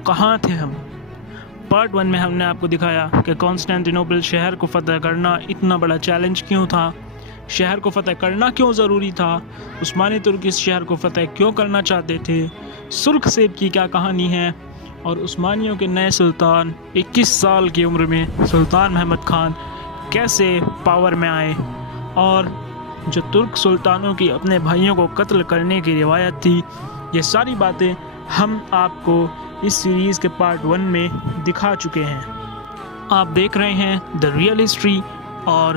تو کہاں تھے ہم؟ پارٹ 1 میں ہم نے آپ کو دکھایا کہ کانسٹینٹینوپل شہر کو فتح کرنا اتنا بڑا چیلنج کیوں تھا، شہر کو فتح کرنا کیوں ضروری تھا، عثمانی ترک اس شہر کو فتح کیوں کرنا چاہتے تھے، سرخ سیب کی کیا کہانی ہے، اور عثمانیوں کے نئے سلطان 21 سال کی عمر میں سلطان محمد خان کیسے پاور میں آئے، اور جو ترک سلطانوں کی اپنے بھائیوں کو قتل کرنے کی روایت تھی، یہ ساری باتیں ہم آپ کو اس سیریز کے پارٹ 1 میں دکھا چکے ہیں۔ آپ دیکھ رہے ہیں دا ریئل ہسٹری، اور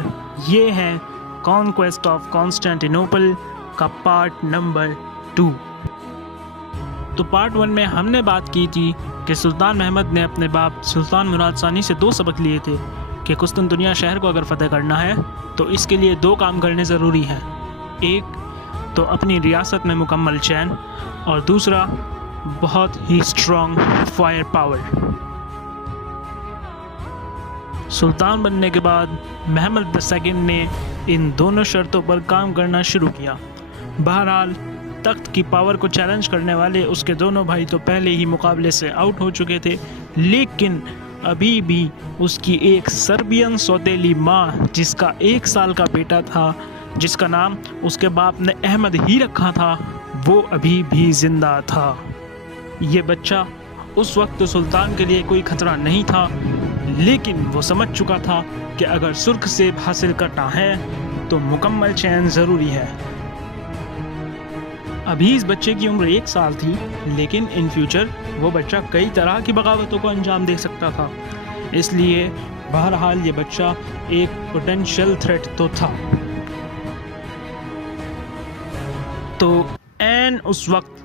یہ ہے کانکویسٹ آف کانسٹینٹینوپل کا پارٹ نمبر 2۔ تو پارٹ 1 میں ہم نے بات کی تھی کہ سلطان محمد نے اپنے باپ سلطان مراد ثانی سے 2 سبق لیے تھے کہ قسطنطنیہ شہر کو اگر فتح کرنا ہے تو اس کے لیے 2 کام کرنے ضروری ہیں، ایک تو اپنی ریاست میں مکمل چین، اور دوسرا بہت ہی اسٹرانگ فائر پاور۔ سلطان بننے کے بعد محمد II نے ان دونوں شرطوں پر کام کرنا شروع کیا۔ بہرحال تخت کی پاور کو چیلنج کرنے والے اس کے دونوں بھائی تو پہلے ہی مقابلے سے آؤٹ ہو چکے تھے، لیکن ابھی بھی اس کی ایک سربین سوتیلی ماں جس کا 1 سال کا بیٹا تھا، جس کا نام اس کے باپ نے احمد ہی رکھا تھا، وہ ابھی بھی زندہ تھا۔ یہ بچہ اس وقت تو سلطان کے لیے کوئی خطرہ نہیں تھا، لیکن وہ سمجھ چکا تھا کہ اگر سرخ سیب حاصل کرنا ہے تو مکمل چین ضروری ہے۔ ابھی اس بچے کی عمر 1 سال تھی، لیکن ان فیوچر وہ بچہ کئی طرح کی بغاوتوں کو انجام دے سکتا تھا، اس لیے بہرحال یہ بچہ ایک پوٹینشیل تھریٹ تو تھا۔ تو عین اس وقت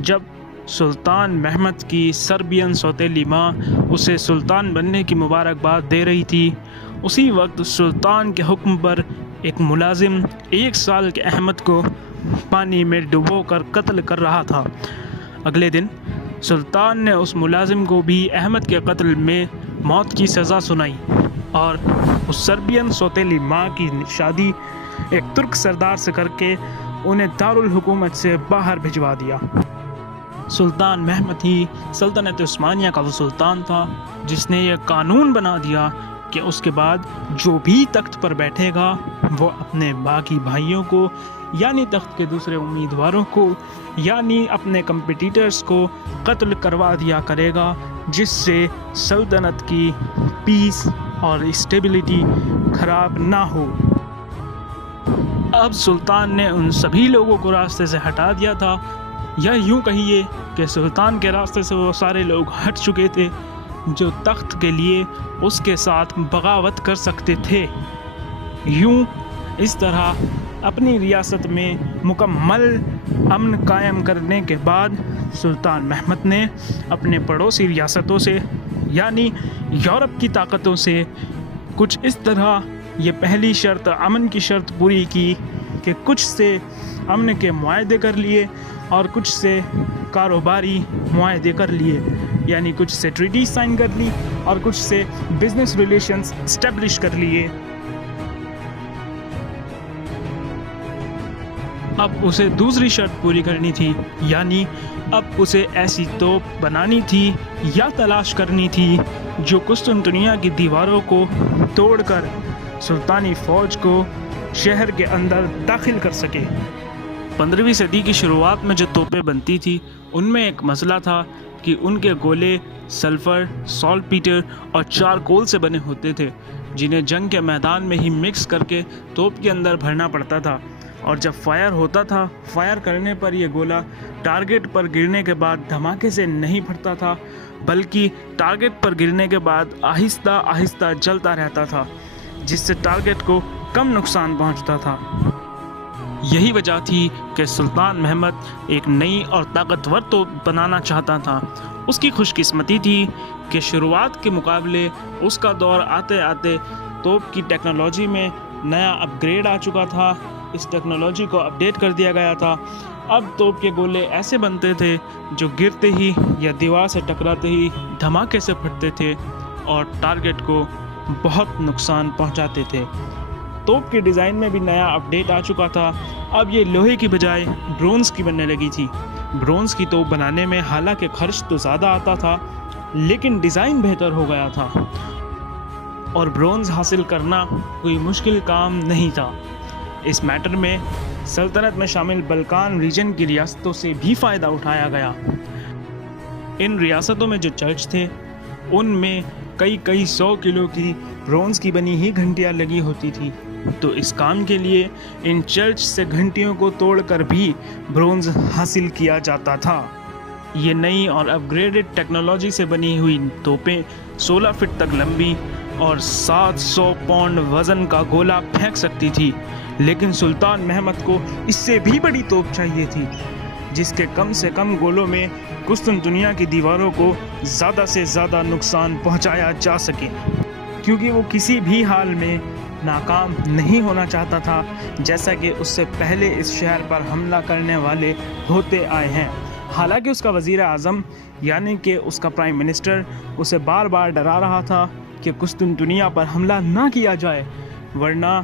جب سلطان محمد کی سربین سوتیلی ماں اسے سلطان بننے کی مبارکباد دے رہی تھی، اسی وقت سلطان کے حکم پر ایک ملازم 1 سال کے احمد کو پانی میں ڈبو کر قتل کر رہا تھا۔ اگلے دن سلطان نے اس ملازم کو بھی احمد کے قتل میں موت کی سزا سنائی، اور اس سربین سوتیلی ماں کی شادی ایک ترک سردار سے کر کے انہیں دارالحکومت سے باہر بھجوا دیا۔ سلطان محمد ہی سلطنت عثمانیہ کا وہ سلطان تھا جس نے یہ قانون بنا دیا کہ اس کے بعد جو بھی تخت پر بیٹھے گا وہ اپنے باقی بھائیوں کو، یعنی تخت کے دوسرے امیدواروں کو، یعنی اپنے کمپٹیٹرز کو قتل کروا دیا کرے گا، جس سے سلطنت کی پیس اور اسٹیبلٹی خراب نہ ہو۔ اب سلطان نے ان سبھی لوگوں کو راستے سے ہٹا دیا تھا، یا یوں کہیے کہ سلطان کے راستے سے وہ سارے لوگ ہٹ چکے تھے جو تخت کے لیے اس کے ساتھ بغاوت کر سکتے تھے۔ یوں اس طرح اپنی ریاست میں مکمل امن قائم کرنے کے بعد سلطان محمد نے اپنے پڑوسی ریاستوں سے، یعنی یورپ کی طاقتوں سے کچھ اس طرح یہ پہلی شرط امن کی شرط پوری کی کہ کچھ سے امن کے معاہدے کر لیے اور کچھ سے کاروباری معاہدے کر لیے، یعنی کچھ سے ٹریٹی سائن کر لی اور کچھ سے بزنس ریلیشنز اسٹیبلش کر لیے۔ اب اسے دوسری شرط پوری کرنی تھی، یعنی اب اسے ایسی توپ بنانی تھی یا تلاش کرنی تھی جو قسطنطنیہ کی دیواروں کو توڑ کر سلطانی فوج کو شہر کے اندر داخل کر سکے۔ 15ویں صدی کی شروعات میں جو توپیں بنتی تھی ان میں ایک مسئلہ تھا کہ ان کے گولے سلفر، سالٹ پیٹر اور چارکول سے بنے ہوتے تھے، جنہیں جنگ کے میدان میں ہی مکس کر کے توپ کے اندر بھرنا پڑتا تھا، اور جب فائر ہوتا تھا، فائر کرنے پر یہ گولا ٹارگٹ پر گرنے کے بعد دھماکے سے نہیں پھٹتا تھا، بلکہ ٹارگٹ پر گرنے کے بعد آہستہ آہستہ جلتا رہتا تھا، جس سے ٹارگٹ کو کم نقصان پہنچتا تھا۔ یہی وجہ تھی کہ سلطان محمد ایک نئی اور طاقتور توپ بنانا چاہتا تھا۔ اس کی خوش قسمتی تھی کہ شروعات کے مقابلے اس کا دور آتے آتے توپ کی ٹیکنالوجی میں نیا اپ گریڈ آ چکا تھا، اس ٹیکنالوجی کو اپڈیٹ کر دیا گیا تھا۔ اب توپ کے گولے ایسے بنتے تھے جو گرتے ہی یا دیوار سے ٹکراتے ہی دھماکے سے پھٹتے تھے اور ٹارگٹ کو بہت نقصان پہنچاتے تھے۔ توپ کے ڈیزائن میں بھی نیا اپڈیٹ آ چکا تھا، اب یہ لوہے کی بجائے برونز کی بننے لگی تھی۔ برونز کی توپ بنانے میں حالانکہ خرچ تو زیادہ آتا تھا، لیکن ڈیزائن بہتر ہو گیا تھا اور برونز حاصل کرنا کوئی مشکل کام نہیں تھا۔ اس میٹر میں سلطنت میں شامل بلکان ریجن کی ریاستوں سے بھی فائدہ اٹھایا گیا۔ ان ریاستوں میں جو چرچ تھے ان میں کئی 100 کلو کی برونز کی بنی ہی گھنٹیاں لگی ہوتی تھی، تو اس کام کے لیے ان چرچ سے گھنٹیوں کو توڑ کر بھی برونز حاصل کیا جاتا تھا۔ یہ نئی اور اپ گریڈڈ ٹیکنالوجی سے بنی ہوئی توپیں 16 فٹ تک لمبی اور 700 پاؤنڈ وزن کا گولہ پھینک سکتی تھی، لیکن سلطان محمد کو اس سے بھی بڑی توپ چاہیے تھی جس کے کم سے کم گولوں میں قسطنطنیہ کی دیواروں کو زیادہ سے زیادہ نقصان پہنچایا جا سکے، کیونکہ وہ کسی بھی حال میں ناکام نہیں ہونا چاہتا تھا، جیسا کہ اس سے پہلے اس شہر پر حملہ کرنے والے ہوتے آئے ہیں۔ حالانکہ اس کا وزیر اعظم یعنی کہ اس کا پرائم منسٹر اسے بار بار ڈرا رہا تھا کہ قسطنطنیہ پر حملہ نہ کیا جائے، ورنہ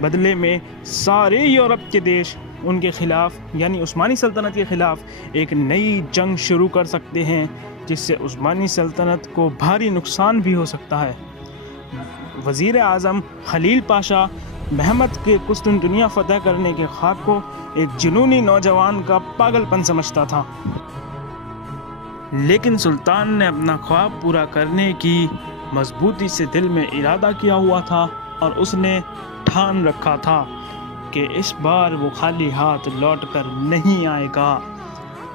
بدلے میں سارے یورپ کے دیش ان کے خلاف یعنی عثمانی سلطنت کے خلاف ایک نئی جنگ شروع کر سکتے ہیں، جس سے عثمانی سلطنت کو بھاری نقصان بھی ہو سکتا ہے۔ وزیر اعظم خلیل پاشا محمد کے قسطنطنیہ فتح کرنے کے خواب کو ایک جنونی نوجوان کا پاگل پن سمجھتا تھا، لیکن سلطان نے اپنا خواب پورا کرنے کی مضبوطی سے دل میں ارادہ کیا ہوا تھا اور اس نے ٹھان رکھا تھا کہ اس بار وہ خالی ہاتھ لوٹ کر نہیں آئے گا۔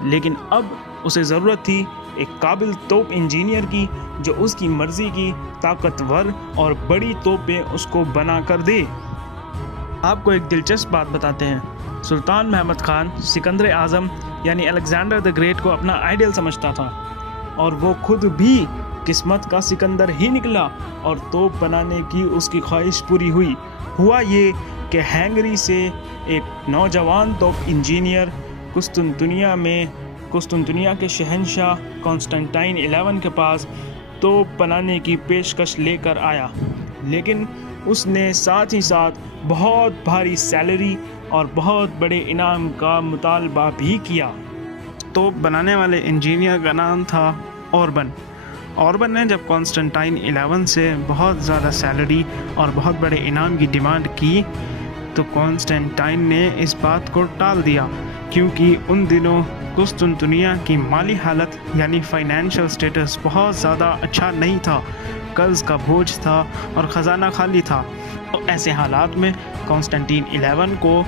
لیکن اب اسے ضرورت تھی ایک قابل توپ انجینئر کی جو اس کی مرضی کی طاقتور اور بڑی توپیں اس کو بنا کر دے۔ آپ کو ایک دلچسپ بات بتاتے ہیں، سلطان محمد خان سکندر اعظم یعنی الیگزینڈر دی گریٹ کو اپنا آئیڈیل سمجھتا تھا، اور وہ خود بھی قسمت کا سکندر ہی نکلا اور توپ بنانے کی اس کی خواہش پوری ہوئی۔ ہوا یہ کہ ہنگری سے ایک نوجوان توپ انجینئر قسطنطنیہ کے شہنشاہ کانسٹنٹائن 11 کے پاس توپ بنانے کی پیشکش لے کر آیا، لیکن اس نے ساتھ ہی ساتھ بہت بھاری سیلری اور بہت بڑے انعام کا مطالبہ بھی کیا۔ توپ بنانے والے انجینئر کا نام تھا اوربن نے جب کانسٹنٹائن 11 سے بہت زیادہ سیلری اور بہت بڑے انعام کی ڈیمانڈ کی تو کانسٹنٹائن نے اس بات کو ٹال دیا، کیونکہ ان دنوں قسطنطنیہ کی مالی حالت یعنی فائنینشل سٹیٹس بہت زیادہ اچھا نہیں تھا، قرض کا بوجھ تھا اور خزانہ خالی تھا۔ تو ایسے حالات میں کانسٹنٹائن 11 کو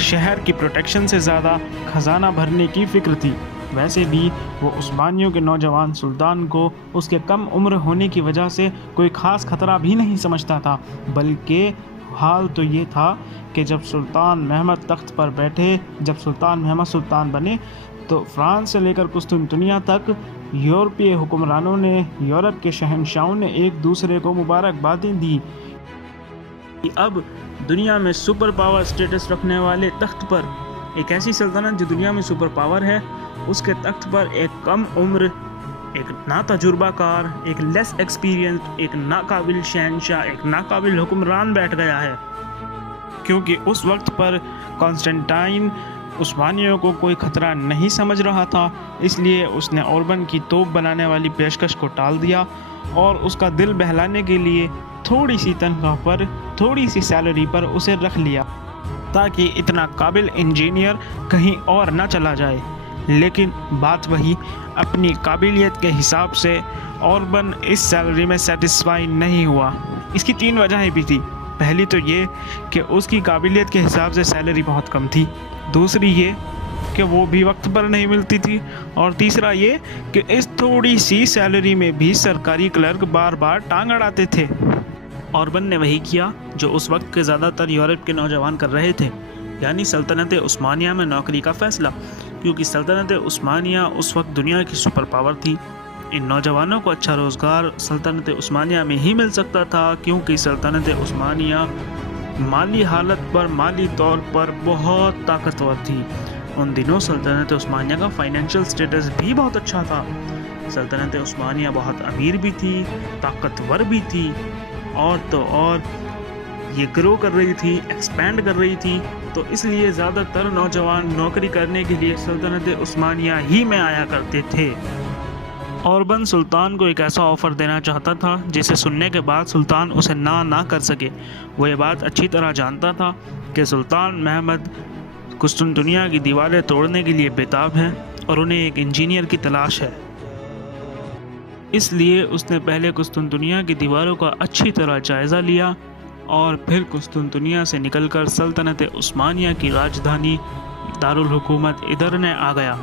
شہر کی پروٹیکشن سے زیادہ خزانہ بھرنے کی فکر تھی۔ ویسے بھی وہ عثمانیوں کے نوجوان سلطان کو اس کے کم عمر ہونے کی وجہ سے کوئی خاص خطرہ بھی نہیں سمجھتا تھا، بلکہ حال تو یہ تھا کہ جب سلطان محمد تخت پر بیٹھے، جب سلطان محمد سلطان بنے تو فرانس سے لے کر قسطنطنیہ تک یورپی حکمرانوں نے، یورپ کے شہنشاہوں نے ایک دوسرے کو مبارکبادیں دی۔ اب دنیا میں سپر پاور سٹیٹس رکھنے والے تخت پر ایک ایسی سلطنت جو دنیا میں سپر پاور ہے، اس کے تخت پر ایک کم عمر، ایک نا تجربہ کار، ایک لیس ایکسپیرینس، ایک ناقابل شہنشاہ، ایک ناقابل حکمران بیٹھ گیا ہے، کیونکہ اس وقت پر کانسٹنٹائن عثمانیوں کو کوئی خطرہ نہیں سمجھ رہا تھا، اس لیے اس نے اوربن کی توپ بنانے والی پیشکش کو ٹال دیا اور اس کا دل بہلانے کے لیے تھوڑی سی تنخواہ پر، تھوڑی سی سیلری پر اسے رکھ لیا تاکہ اتنا قابل انجینئر کہیں اور نہ چلا جائے۔ لیکن بات وہی، اپنی قابلیت کے حساب سے اوربن اس سیلری میں سیٹسفائی نہیں ہوا۔ اس کی 3 وجہیں بھی تھی۔ پہلی تو یہ کہ اس کی قابلیت کے حساب سے سیلری بہت کم تھی، دوسری یہ کہ وہ بھی وقت پر نہیں ملتی تھی، اور تیسرا یہ کہ اس تھوڑی سی سیلری میں بھی سرکاری کلرک بار بار ٹانگ اڑاتے تھے۔ اوربن نے وہی کیا جو اس وقت کے زیادہ تر یورپ کے نوجوان کر رہے تھے، یعنی سلطنت عثمانیہ میں نوکری کا فیصلہ، کیونکہ سلطنت عثمانیہ اس وقت دنیا کی سپر پاور تھی۔ ان نوجوانوں کو اچھا روزگار سلطنت عثمانیہ میں ہی مل سکتا تھا، کیونکہ سلطنت عثمانیہ مالی حالت پر، مالی طور پر بہت طاقتور تھی۔ ان دنوں سلطنت عثمانیہ کا فائنینشل سٹیٹس بھی بہت اچھا تھا۔ سلطنت عثمانیہ بہت امیر بھی تھی، طاقتور بھی تھی، اور تو اور یہ گرو کر رہی تھی، ایکسپینڈ کر رہی تھی، تو اس لیے زیادہ تر نوجوان نوکری کرنے کے لیے سلطنت عثمانیہ ہی میں آیا کرتے تھے۔ اوربن سلطان کو ایک ایسا آفر دینا چاہتا تھا جسے سننے کے بعد سلطان اسے نہ کر سکے۔ وہ یہ بات اچھی طرح جانتا تھا کہ سلطان محمد قسطنطنیہ کی دیواریں توڑنے کے لیے بےتاب ہیں اور انہیں ایک انجینئر کی تلاش ہے۔ اس لیے اس نے پہلے قسطنطنیہ کی دیواروں کا اچھی طرح جائزہ لیا اور پھر قسطنطنیہ سے نکل کر سلطنت عثمانیہ کی راجدھانی دارالحکومت ادرنہ آ گیا۔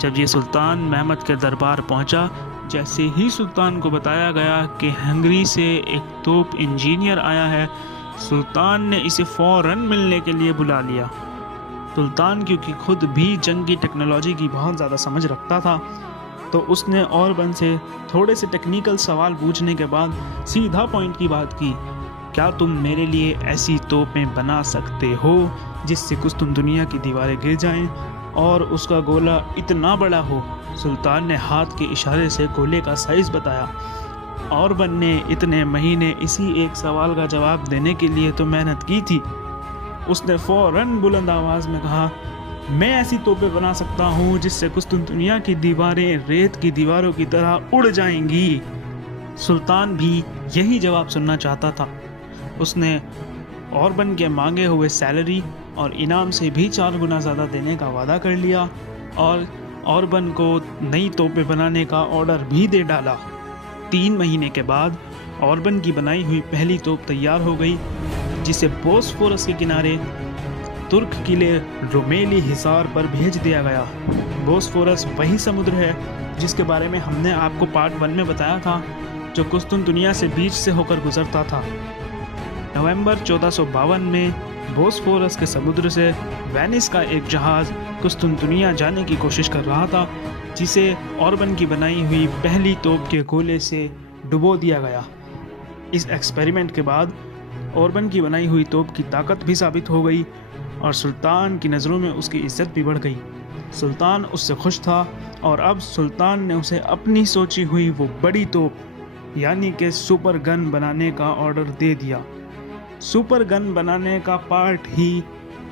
جب یہ سلطان محمد کے دربار پہنچا، جیسے ہی سلطان کو بتایا گیا کہ ہنگری سے ایک توپ انجینئر آیا ہے، سلطان نے اسے فوراً ملنے کے لیے بلا لیا۔ سلطان کیونکہ خود بھی جنگ کی ٹیکنالوجی کی بہت زیادہ سمجھ رکھتا تھا، تو اس نے اوربن سے تھوڑے سے ٹیکنیکل سوال پوچھنے کے بعد سیدھا پوائنٹ کی بات کی۔ کیا تم میرے لیے ایسی توپیں بنا سکتے ہو جس سے قسطنطنیہ کی دیواریں گر جائیں اور اس کا گولہ اتنا بڑا ہو؟ سلطان نے ہاتھ کے اشارے سے گولے کا سائز بتایا۔ اوربن نے اتنے مہینے اسی ایک سوال کا جواب دینے کے لیے تو محنت کی تھی۔ اس نے فوراً بلند آواز میں کہا، میں ایسی توپیں بنا سکتا ہوں جس سے قسطنطنیہ کی دیواریں ریت کی دیواروں کی طرح اڑ جائیں گی۔ سلطان بھی یہی جواب سننا چاہتا تھا۔ اس نے اوربن کے مانگے ہوئے سیلری اور انعام سے بھی 4 گنا زیادہ دینے کا وعدہ کر لیا اور اوربن کو نئی توپیں بنانے کا آرڈر بھی دے ڈالا۔ 3 مہینے کے بعد اوربن کی بنائی ہوئی پہلی توپ تیار ہو گئی، جسے بوسفورس کے کنارے ترک قلعے رومیلی حصار پر بھیج دیا گیا۔ بوسفورس وہی سمندر ہے جس کے بارے میں ہم نے آپ کو پارٹ 1 میں بتایا تھا، جو قسطنطنیہ سے بیچ سے ہو کر گزرتا تھا۔ نومبر 1452 میں بوسفورس کے سمندر سے وینس کا ایک جہاز قسطنطنیہ جانے کی کوشش کر رہا تھا، جسے اوربن کی بنائی ہوئی پہلی توپ کے گولے سے ڈبو دیا گیا۔ اس ایکسپیریمنٹ کے بعد اوربن کی بنائی ہوئی توپ کی طاقت بھی ثابت ہو گئی اور سلطان کی نظروں میں اس کی عزت بھی بڑھ گئی۔ سلطان اس سے خوش تھا اور اب سلطان نے اسے اپنی سوچی ہوئی وہ بڑی توپ یعنی کہ سپر گن بنانے کا آرڈر دے دیا۔ سپر گن بنانے کا پارٹ ہی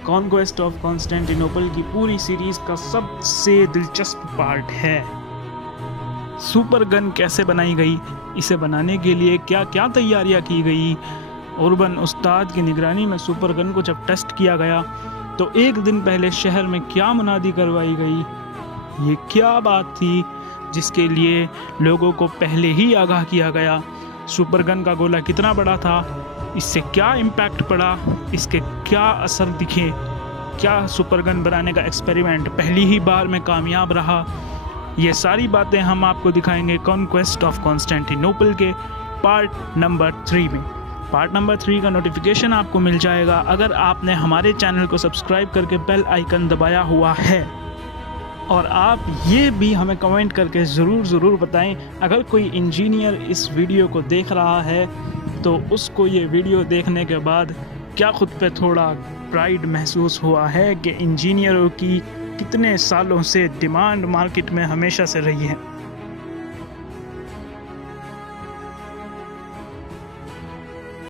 کانکویسٹ آف کانسٹینٹینوپل کی پوری سیریز کا سب سے دلچسپ پارٹ ہے۔ سپر گن کیسے بنائی گئی، اسے بنانے کے لیے کیا کیا تیاریاں کی گئی، اوربن استاد کی نگرانی میں سپر گن کو جب ٹیسٹ کیا گیا تو ایک دن پہلے شہر میں کیا منادی کروائی گئی، یہ کیا بات تھی جس کے لیے لوگوں کو پہلے ہی آگاہ کیا گیا، سپر گن کا گولہ کتنا بڑا تھا، اس سے کیا امپیکٹ پڑا، اس کے کیا اثر دکھے، کیا سپر گن بنانے کا ایکسپیریمنٹ پہلی ہی بار میں کامیاب رہا، یہ ساری باتیں ہم آپ کو دکھائیں گے کانکویسٹ آف کانسٹینٹینوپل کے پارٹ نمبر 3 میں۔ پارٹ نمبر 3 کا نوٹیفیکیشن آپ کو مل جائے گا اگر آپ نے ہمارے چینل کو سبسکرائب کر کے بیل آئیکن دبایا ہوا ہے، اور آپ یہ بھی ہمیں کمنٹ کر کے ضرور بتائیں اگر کوئی انجینئر اس ویڈیو کو دیکھ رہا ہے تو اس کو یہ ویڈیو دیکھنے کے بعد کیا خود پہ تھوڑا پرائیڈ محسوس ہوا ہے کہ انجینئروں کی کتنے سالوں سے ڈیمانڈ مارکیٹ میں ہمیشہ سے رہی ہے۔